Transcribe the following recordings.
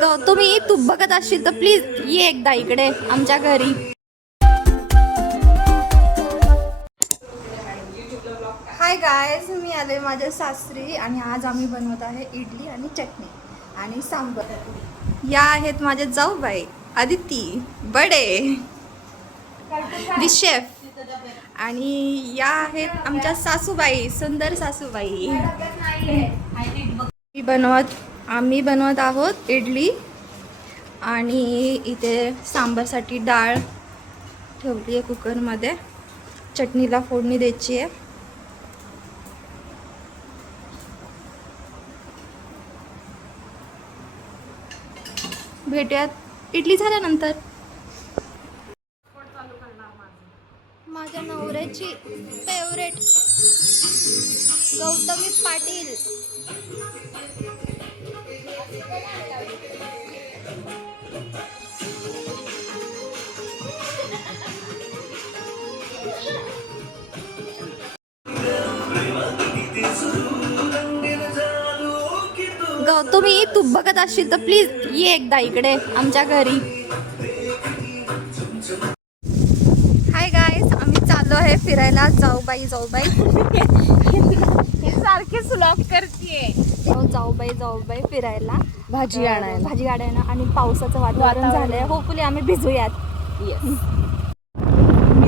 तुम्ही तू बघत असशील तर प्लीज ये एकदा इकडे आमच्या घरी. हाय गायज, मी आले माझ्या सासरी आणि आज आम्ही बनवत आहे इडली आणि चटणी आणि सांबर. या आहेत माझे जाऊबाई आदिती बडे दि शेफ आणि या आहेत आमच्या सासूबाई सुंदर सासूबाई. आम्ही बनवत आहोत इडली आणि इथे सांबारसाठी डाळ ठेवली आहे कुकरमध्ये. चटणीला फोडणी द्यायची आहे. भेटूयात इडली झाल्यानंतर. माझ्या नवऱ्याची फेवरेट गौतमी पाटील. तुम्ही तू बघत असशील तर प्लीज ये एकदा इकडे आमच्या घरी. हाय गाईज, आम्ही चाललो आहे फिरायला. जाऊबाई सारखे सुलभ करते. जाऊबाई फिरायला भाजी आणायला आणि पावसाचं वातावरण झालंय. होपफुली आम्ही भिजूयात. मी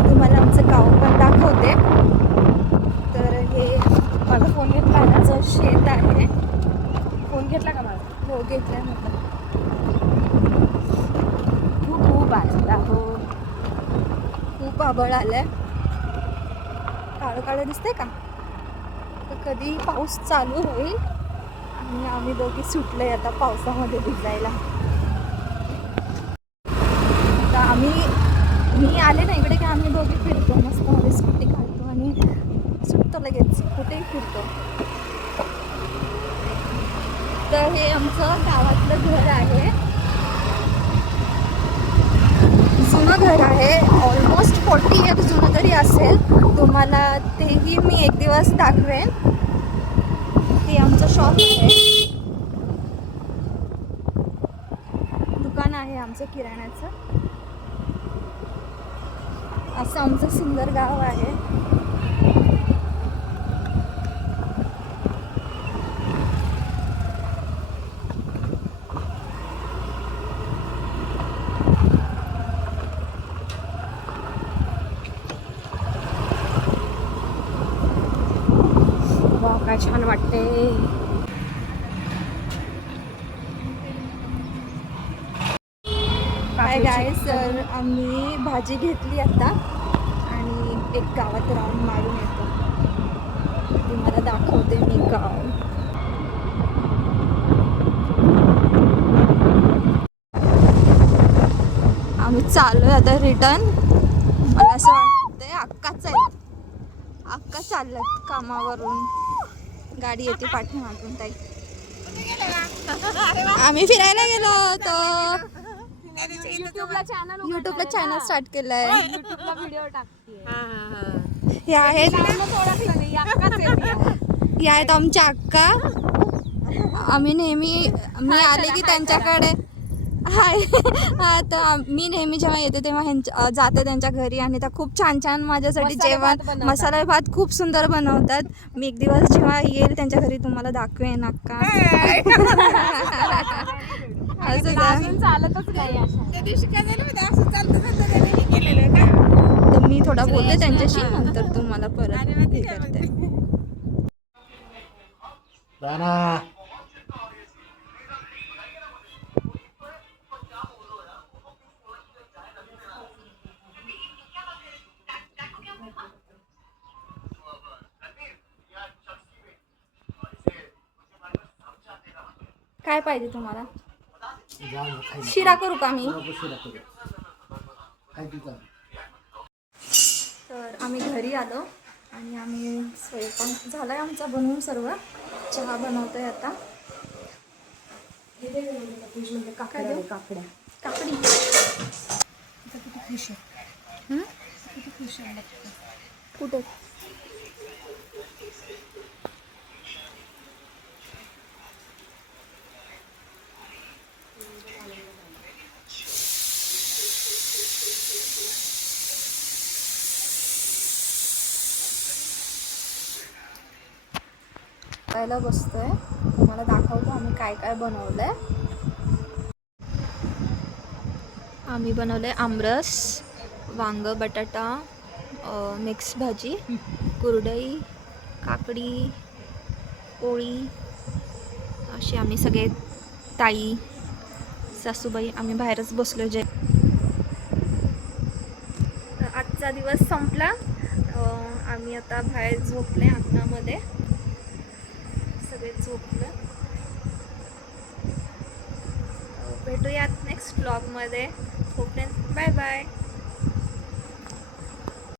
तुम्हाला आमचं गाव पण दाखवते. तर हे माझा फोन घेतला ना, जो शेत आहे. फोन घेतला का माझा? हो घेतलाय म्हटलं. खूप आला हो. खूप आभाळ आलंय. काळं काळं दिसतंय का? तर कधी पाऊस चालू होईल आणि आम्ही दोघी सुटलोय आता पावसामध्ये भिजायला. आता मी आले ना इकडे की आम्ही दोघी फिरतो मस्त मध्ये स्कूटी काढतो आणि सुटतो लगेच कुठेही फिरतो. तर हे आमचं गावातलं घर आहे. जुनं घर आहे. ऑलमोस्ट 40 इयर्स जुनं तरी असेल. तुम्हाला तेही मी एक दिवस दाखवेन. हे आमचं शॉप आहे. दुकान आहे आमचं किराण्याचं. असं आमचं सुंदर गाव आहे. काय छान वाटते. हाय गाईज, सर आम्ही भाजी घेतली आता आणि एक गावात राऊंड मारून येतो. तुम्हाला दाखवते मी गाव. आम्ही चाललोय आता रिटर्न. मला असं वाटतंय अक्का चालल्यात कामावरून. गाडी येते पाठीमागून. ताई आम्ही फिरायला गेलो होतो. युट्यूबला चॅनल स्टार्ट केलंय. युट्यूबला व्हिडिओ टाकते. हे आहेत आमच्या अक्का. मी आले की त्यांच्याकडे तर मी नेहमी जेव्हा येते तेव्हा जाते त्यांच्या घरी आणि त्या खूप छान माझ्यासाठी जेवण मसाला भात खूप सुंदर बनवतात. मी एक दिवस जेव्हा येईल त्यांच्या घरी तुम्हाला दाखवेन अक्का. असं चालतच नाही. तर मी थोडा बोलते त्यांच्याशी, नंतर तुम्हाला परत हे करते. काय पाहिजे तुम्हाला? शिरा करू का मी? तर आम्ही घरी आलो आणि आम्ही स्वयंपाक झालाय आमचा बनवून सर्व. चहा बनवतोय आता. काकडी कुठे? खायला बसतोय. तुम्हाला दाखवतो आम्ही काय काय बनवलंय. आम्ही बनवलंय आमरस, वांग बटाटा, मिक्स भाजी, कुरडई, काकडी, पोळी, अशी आम्ही सगळे ताई सासूबाई आम्ही बाहेरच बसलो. आजचा दिवस संपला. आम्ही आता बाहेर झोपले अंगणामध्ये, सगळे झोपलं. भेटूयात नेक्स्ट व्लॉगमध्ये. तोपर्यंत बाय बाय.